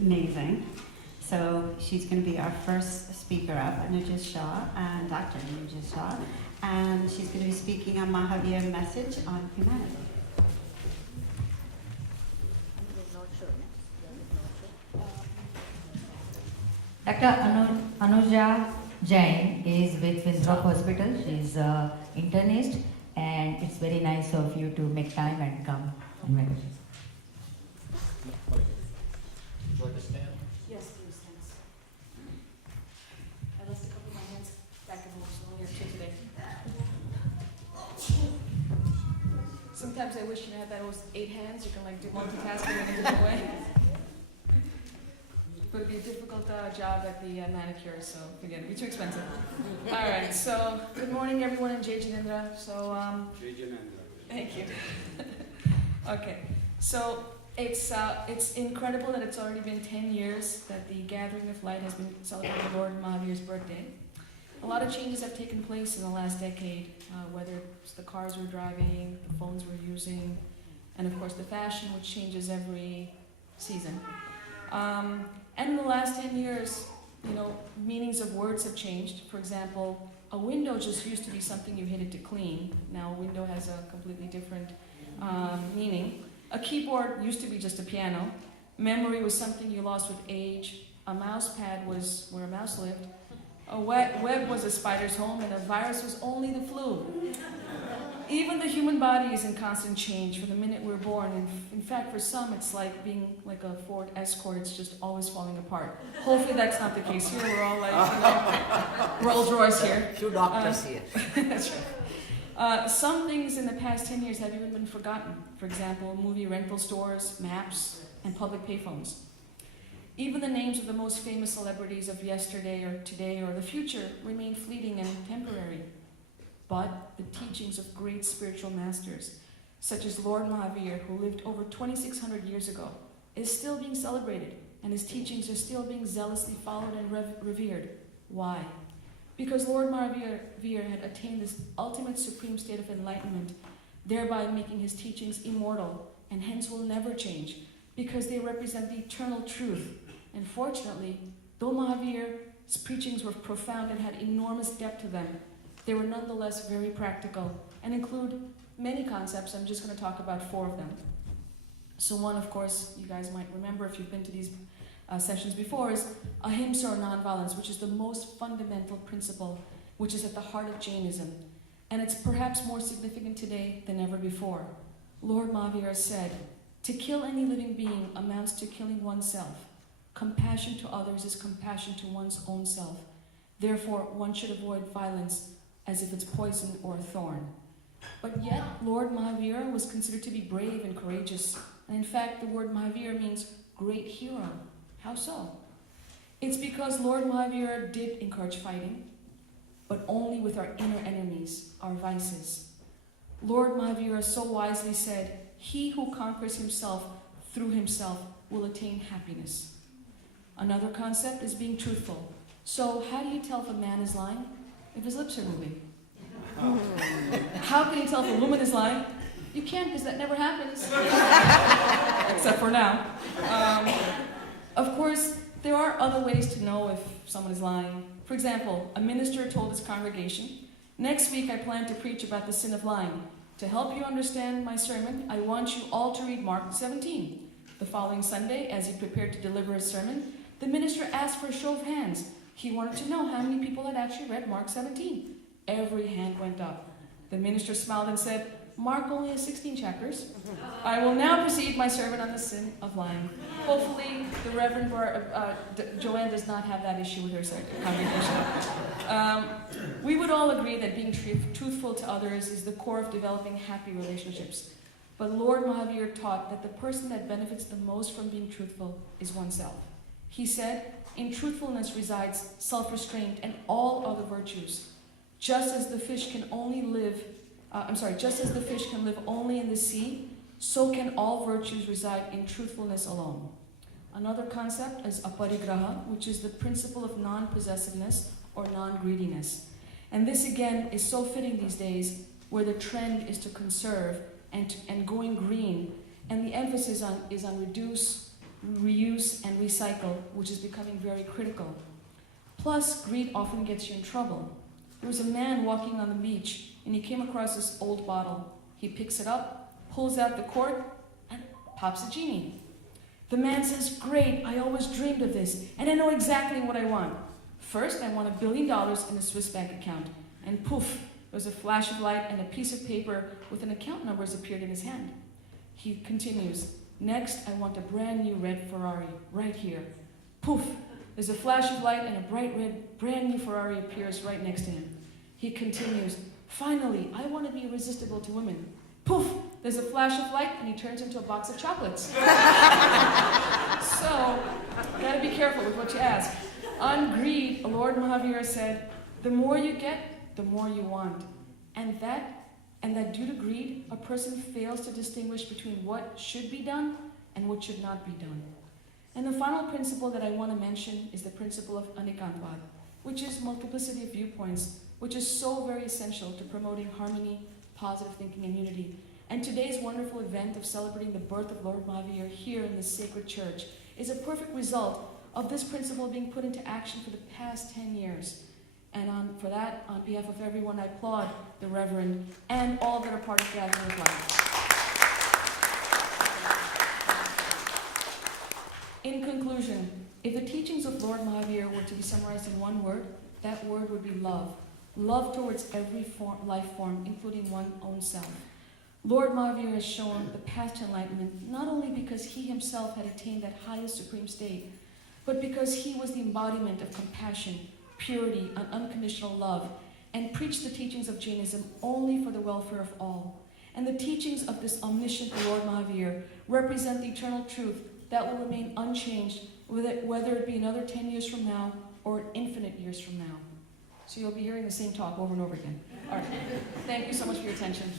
amazing. So she's going to be our first speaker up, Anuja Shah, and Dr. Anuja Shah, and she's going to be speaking on Mahaveera message on humanity. Dr. Anuja Jain is with Winthrop Hospital. She's an internist, and it's very nice of you to make time and come. Do you want to stand? Yes, please, thanks. I left a couple of my hands back at home, so only have two today. Sometimes I wish you had those 8 hands, you can like do multitasking in a different way. But it'd be a difficult job at the manicure, so forget it, it'd be too expensive. Alright, so good morning everyone in Jai Jinendra. So, thank you. Okay, so it's incredible that it's already been 10 years that the Gathering of Light has been celebrating Lord Mahaveera's birthday. A lot of changes have taken place in the last decade, whether it's the cars we're driving, the phones we're using, and of course the fashion, which changes every season. And in the last 10 years, meanings of words have changed. For example, a window just used to be something you hated to clean. Now a window has a completely different meaning. A keyboard used to be just a piano. Memory was something you lost with age. A mouse pad was where a mouse lived. A web was a spider's home, and a virus was only the flu. Even the human body is in constant change from the minute we're born. And in fact, for some, it's like being like a Ford Escort. It's just always falling apart. Hopefully that's not the case here. We're all like, Rolls Royce here. Few doctors here. That's right. Some things in the past 10 years have even been forgotten. For example, movie rental stores, maps, and public payphones. Even the names of the most famous celebrities of yesterday or today or the future remain fleeting and temporary. But the teachings of great spiritual masters, such as Lord Mahaveera, who lived over 2,600 years ago, is still being celebrated, and his teachings are still being zealously followed and revered. Why? Because Lord Mahaveera had attained this ultimate supreme state of enlightenment, thereby making his teachings immortal, and hence will never change, because they represent the eternal truth. And fortunately, though Mahaveera's preachings were profound and had enormous depth to them, they were nonetheless very practical and include many concepts. I'm just going to talk about 4 of them. So one, of course, you guys might remember if you've been to these sessions before, is ahimsa or nonviolence, which is the most fundamental principle, which is at the heart of Jainism. And it's perhaps more significant today than ever before. Lord Mahaveera said, "To kill any living being amounts to killing oneself. Compassion to others is compassion to one's own self. Therefore, one should avoid violence as if it's poison or a thorn." But yet, Lord Mahaveera was considered to be brave and courageous. And in fact, the word Mahaveera means great hero. How so? It's because Lord Mahaveera did encourage fighting, but only with our inner enemies, our vices. Lord Mahaveera so wisely said, "He who conquers himself through himself will attain happiness." Another concept is being truthful. So how do you tell if a man is lying? If his lips are moving. How can you tell if a woman is lying? You can't, because that never happens. Except for now. Of course, there are other ways to know if someone is lying. For example, a minister told his congregation, "Next week I plan to preach about the sin of lying. To help you understand my sermon, I want you all to read Mark 17. The following Sunday, as he prepared to deliver his sermon, the minister asked for a show of hands. He wanted to know how many people had actually read Mark 17. Every hand went up. The minister smiled and said, "Mark only has 16 chapters. I will now proceed my sermon on the sin of lying." Hopefully, the Reverend Joanne does not have that issue with her congregation. We would all agree that being truthful to others is the core of developing happy relationships. But Lord Mahaveera taught that the person that benefits the most from being truthful is oneself. He said, "In truthfulness resides self-restraint and all other virtues. Just as the fish can live only in the sea, so can all virtues reside in truthfulness alone." Another concept is aparigraha, which is the principle of non-possessiveness or non-greediness. And this again is so fitting these days, where the trend is to conserve and going green, and the emphasis is on reduce, reuse, and recycle, which is becoming very critical. Plus, greed often gets you in trouble. There was a man walking on the beach, and he came across this old bottle. He picks it up, pulls out the cork, and pops a genie. The man says, "Great, I always dreamed of this, and I know exactly what I want. First, I want $1 billion in a Swiss bank account." And poof, there was a flash of light, and a piece of paper with an account number appeared in his hand. He continues, "Next, I want a brand new red Ferrari, right here." Poof, there's a flash of light, and a bright red, brand new Ferrari appears right next to him. He continues, "Finally, I want to be irresistible to women." Poof, there's a flash of light, and he turns into a box of chocolates. So, gotta be careful with what you ask. On greed, Lord Mahaveera said, the more you get, the more you want. And that due to greed, a person fails to distinguish between what should be done and what should not be done. And the final principle that I want to mention is the principle of anikantvad, which is multiplicity of viewpoints, which is so very essential to promoting harmony, positive thinking, and unity. And today's wonderful event of celebrating the birth of Lord Mahaveera here in this sacred church is a perfect result of this principle being put into action for the past 10 years. And for that, on behalf of everyone, I applaud the Reverend and all that are part of Gathering of Light. In conclusion, if the teachings of Lord Mahaveera were to be summarized in one word, that word would be love. Love towards every life form, including one's own self. Lord Mahaveera has shown the path to enlightenment not only because he himself had attained that highest supreme state, but because he was the embodiment of compassion, purity, and unconditional love, and preached the teachings of Jainism only for the welfare of all. And the teachings of this omniscient Lord Mahaveera represent the eternal truth that will remain unchanged, whether it be another 10 years from now or infinite years from now. So you'll be hearing the same talk over and over again. All right. Thank you so much for your attention.